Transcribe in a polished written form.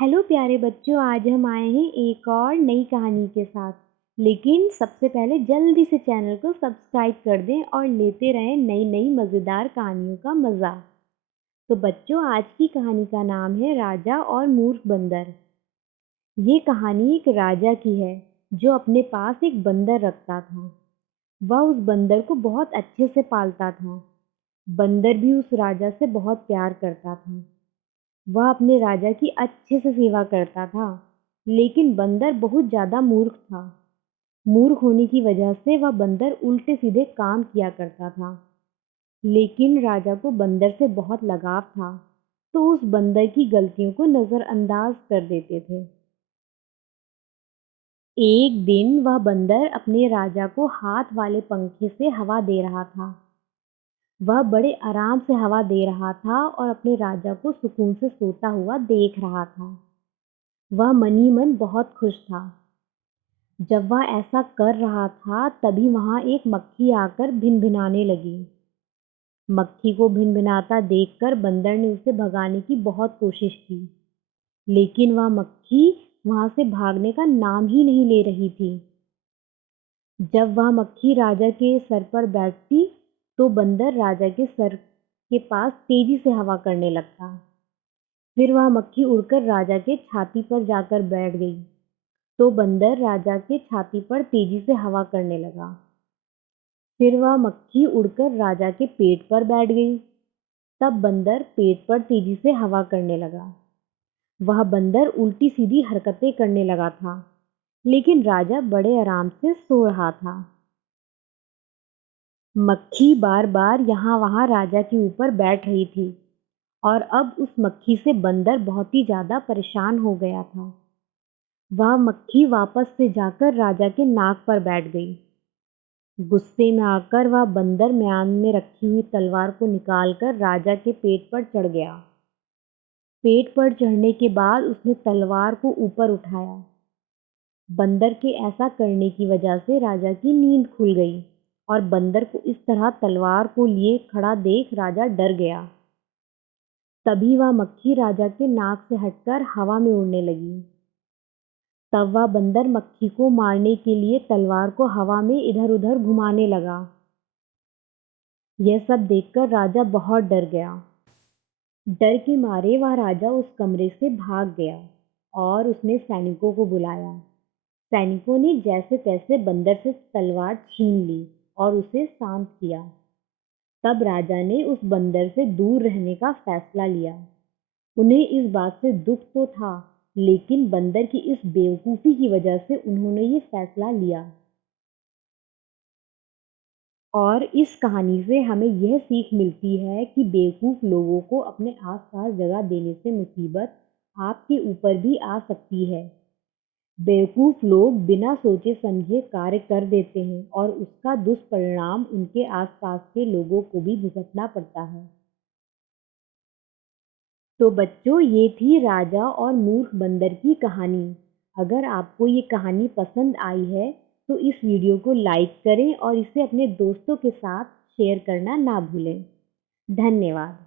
Hello प्यारे बच्चों, आज हम आए हैं एक और नई कहानी के साथ। लेकिन सबसे पहले जल्दी से चैनल को सब्सक्राइब कर दें और लेते रहें नई नई मज़ेदार कहानियों का मज़ा। तो बच्चों, आज की कहानी का नाम है राजा और मूर्ख बंदर। ये कहानी एक राजा की है जो अपने पास एक बंदर रखता था। वह उस बंदर को बहुत अच्छे से पालता था। बंदर भी उस राजा से बहुत प्यार करता था। वह अपने राजा की अच्छे से सेवा करता था, लेकिन बंदर बहुत ज़्यादा मूर्ख था। मूर्ख होने की वजह से वह बंदर उल्टे सीधे काम किया करता था। लेकिन राजा को बंदर से बहुत लगाव था, तो उस बंदर की गलतियों को नज़रअंदाज कर देते थे। एक दिन वह बंदर अपने राजा को हाथ वाले पंखे से हवा दे रहा था। वह बड़े आराम से हवा दे रहा था और अपने राजा को सुकून से सोता हुआ देख रहा था। वह मन ही मन बहुत खुश था। जब वह ऐसा कर रहा था, तभी वहाँ एक मक्खी आकर भिनभिनाने लगी। मक्खी को भिनभिनाता देखकर बंदर ने उसे भगाने की बहुत कोशिश की, लेकिन वह मक्खी वहाँ से भागने का नाम ही नहीं ले रही थी। जब वह मक्खी राजा के सर पर बैठती, तो बंदर राजा के सर के पास तेजी से हवा करने लगता। फिर वह मक्खी उड़कर राजा के छाती पर जाकर बैठ गई। तो बंदर राजा के छाती पर तेजी से हवा करने लगा। फिर वह मक्खी उड़कर राजा के पेट पर बैठ गई। तब बंदर पेट पर तेजी से हवा करने लगा। वह बंदर उल्टी सीधी हरकतें करने लगा था, लेकिन राजा बड़े आराम से सो रहा था। मक्खी बार बार यहाँ वहाँ राजा के ऊपर बैठ रही थी, और अब उस मक्खी से बंदर बहुत ही ज़्यादा परेशान हो गया था। वह मक्खी वापस से जाकर राजा के नाक पर बैठ गई। गुस्से में आकर वह बंदर म्यान में रखी हुई तलवार को निकालकर राजा के पेट पर चढ़ गया। पेट पर चढ़ने के बाद उसने तलवार को ऊपर उठाया। बंदर के ऐसा करने की वजह से राजा की नींद खुल गई, और बंदर को इस तरह तलवार को लिए खड़ा देख राजा डर गया। तभी वह मक्खी राजा के नाक से हटकर हवा में उड़ने लगी। तब वह बंदर मक्खी को मारने के लिए तलवार को हवा में इधर उधर घुमाने लगा। यह सब देखकर राजा बहुत डर गया। डर के मारे वह राजा उस कमरे से भाग गया और उसने सैनिकों को बुलाया। सैनिकों ने जैसे तैसे बंदर से तलवार छीन ली और उसे शांत किया। तब राजा ने उस बंदर से दूर रहने का फैसला लिया। उन्हें इस बात से दुख तो था, लेकिन बंदर की इस बेवकूफ़ी की वजह से उन्होंने ये फैसला लिया। और इस कहानी से हमें यह सीख मिलती है कि बेवकूफ़ लोगों को अपने आसपास जगह देने से मुसीबत आपके ऊपर भी आ सकती है। बेवकूफ़ लोग बिना सोचे समझे कार्य कर देते हैं, और उसका दुष्परिणाम उनके आसपास के लोगों को भी भुगतना पड़ता है। तो बच्चों, ये थी राजा और मूर्ख बंदर की कहानी। अगर आपको ये कहानी पसंद आई है, तो इस वीडियो को लाइक करें और इसे अपने दोस्तों के साथ शेयर करना ना भूलें। धन्यवाद।